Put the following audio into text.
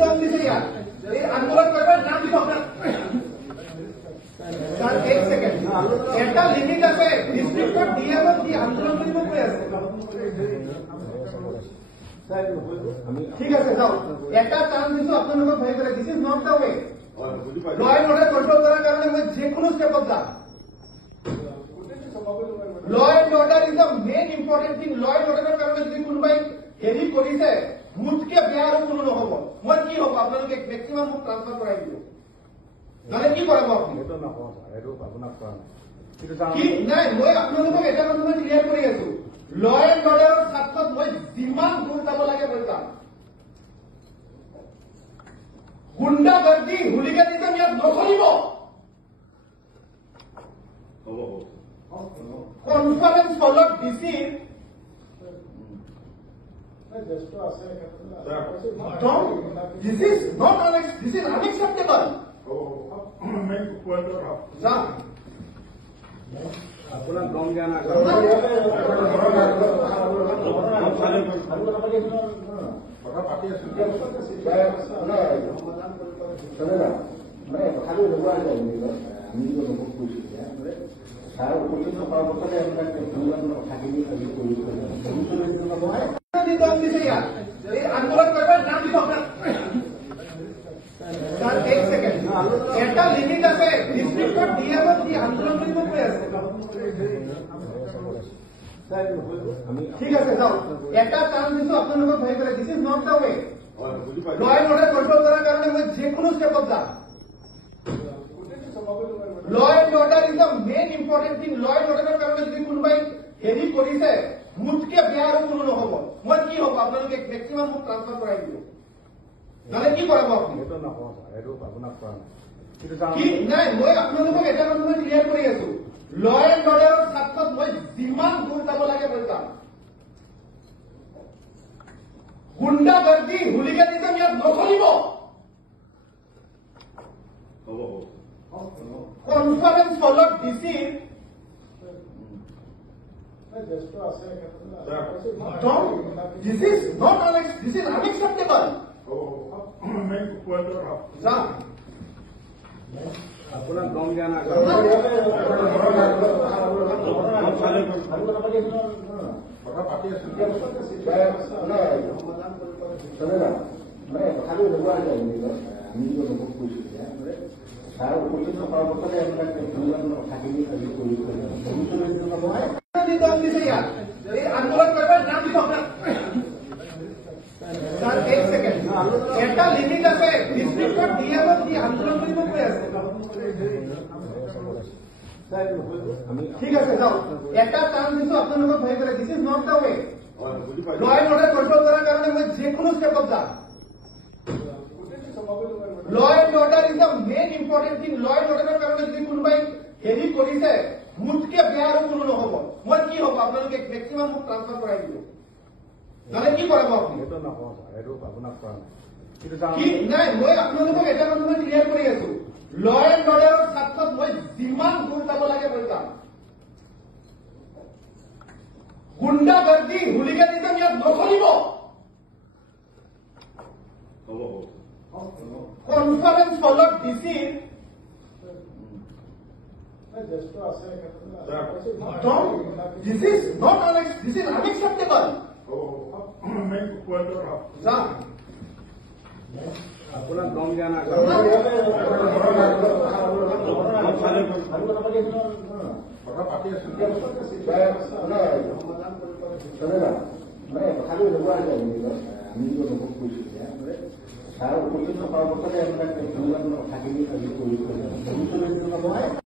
দম দিছে ইয়াত এই আন্দোলন কৰিবৰ নাম দিব আপোনাক স্যাৰ এক সেকেন্ড এটা লিমিট আছে ডিস্ট্ৰিক্টত ডিএমও কি আন্দোলন কৰিব কৈ আছে ঠিক আছে যাও এটা টান দিছো আপোনালোকক ভাই কৰে this is not the way law and order control কৰাৰ কাৰণে মই যে কোনো স্টেপত যাম law and order is the main important thing law and অৰ্ডাৰৰ কাৰণে যদি কোনোবাই হেৰি কৰিছে মুঠকে বেয়া আৰু কোনো নহব মই কি হ'ব আপোনালোকে মেক্সিমাম মোক ট্ৰান্সফাৰ কৰাই দিব মানে কি কৰাব আপুনি এটা নকওঁ এইটো আপোনাক কোৱা কি নাই মই আপোনালোকক এটা কথা মই ক্লিয়াৰ কৰি আছো ল এন্ড অৰ্ডাৰৰ ক্ষেত্ৰত মই যিমান দূৰ যাব লাগে মই যাম গুণ্ডাগৰ্দি হুলিগানিজম ইয়াত নচলিব কনফাৰেন্স হলত ডিচিৰ This is not this is unacceptable. আপোনাক গম দিয়া না কথা পাতি আছো মানে কথাটো এনেকুৱা যায় আমি অনুভৱ কৰিছো ছাৰ উপযুক্ত পৰামৰ্শতে আপোনাক কথাখিনি আজি কৰিছো এই আন্দোলন কৰিবৰ নাম দিব আপোনাক স্যাৰ এক সেকেন্ড এটা লিমিট আছে ডিস্ট্ৰিক্টত ডিএমও কি আন্দোলন কৰিব কৈ আছে ঠিক আছে যাও এটা টান দিছো আপোনালোকক ভাই কৰে this is not the way law and order control কৰাৰ কাৰণে মই যে কোনো স্টেপত যাম law and order is the main important thing law and অৰ্ডাৰৰ কাৰণে যদি কোনোবাই হেৰি কৰিছে মুঠকে বেয়া আৰু কোনো নহব মই কি হ'ব আপোনালোকে মেক্সিমাম মোক ট্ৰান্সফাৰ কৰাই দিব মানে কি কৰাব আপুনি এটা নকওঁ এইটো আপোনাক কোৱা কি নাই মই আপোনালোকক এটা কথা মই ক্লিয়াৰ কৰি আছো ল এন্ড অৰ্ডাৰৰ ক্ষেত্ৰত মই যিমান দূৰ যাব লাগে মই যাম গুণ্ডাগৰ্দি হুলিগানিজম ইয়াত নচলিব কনফাৰেন্স হলত ডিচিৰ This is not this is unacceptable. আপোনাক গম দিয়া না কথা পাতি আছো মানে কথাটো এনেকুৱা যায় আমি অনুভৱ কৰিছো ছাৰ উপযুক্ত পৰামৰ্শতে আপোনাক কথাখিনি আজি কৰিছো দম দিছে ইয়াত এই আন্দোলন কৰিবৰ নাম দিব আপোনাক স্যাৰ এক সেকেন্ড এটা লিমিট আছে ডিস্ট্ৰিক্টত ডিএমও কি আন্দোলন কৰিব কৈ আছে ঠিক আছে যাও এটা টান দিছো আপোনালোকক ভাই কৰে this is not the way law and order control কৰাৰ কাৰণে মই যে কোনো স্টেপত যাম law and order is the main important thing law and অৰ্ডাৰৰ কাৰণে যদি কোনোবাই হেৰি কৰিছে মুঠকে বেয়া আৰু কোনো নহব মই কি হ'ব আপোনালোকে মেক্সিমাম মোক ট্ৰান্সফাৰ কৰাই দিব মানে কি কৰাব আপুনি এটা নকওঁ এইটো আপোনাক কোৱা কি নাই মই আপোনালোকক এটা কথা মই ক্লিয়াৰ কৰি আছো ল এন্ড অৰ্ডাৰৰ ক্ষেত্ৰত মই যিমান দূৰ যাব লাগে মই যাম গুণ্ডাগৰ্দি হুলিগানিজম ইয়াত নচলিব কনফাৰেন্স হলত ডিচিৰ This is not this is unacceptable. আপোনাক গম দিয়া না কথা পাতি আছো মানে কথাটো এনেকুৱা যায় আমি অনুভৱ কৰিছো ছাৰ উপযুক্ত পৰামৰ্শতে আপোনাক কথাখিনি আজি কৰিছো